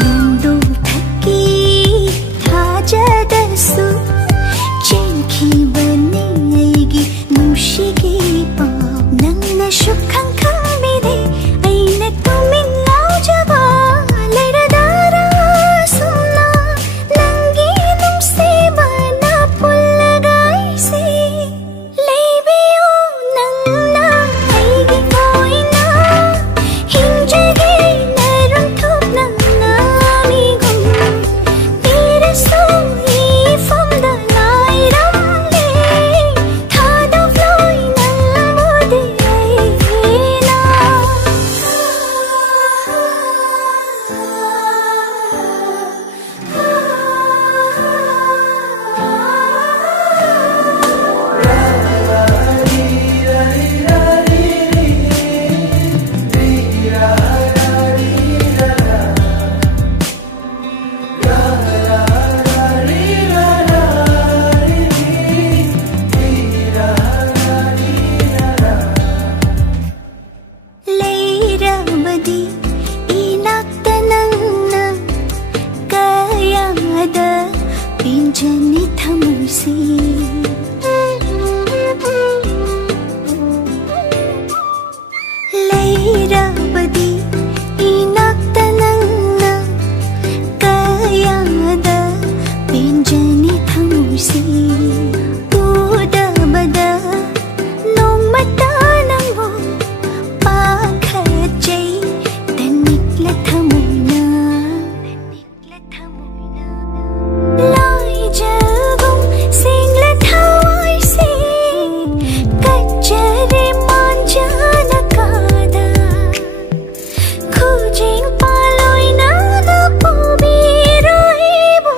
nungdu thaki thajadasu chenki bani aigi nushigi pa nangna shukhang khambide aina tuminna jaba leradara sunna nangi numse bana pullagaisi leibiyo nangna aigi koina hinjage narun thopna namigum tirasu ifamda nairamle thada floi nangode aina leiramadi inakta nangna kayada pinjani thamusi leiramadi inakta nangna kayada pinjani thamusi udabada nongmata nangbo pakhajai tanikla thamoina lai jagum singla thawai se kachare manjana kada khujing paloina na pubiroibu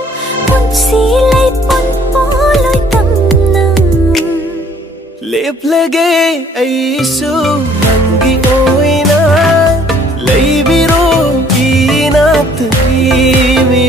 punsi lai pun poloi tamna lep lage aisu nangi oina leibiro inat mi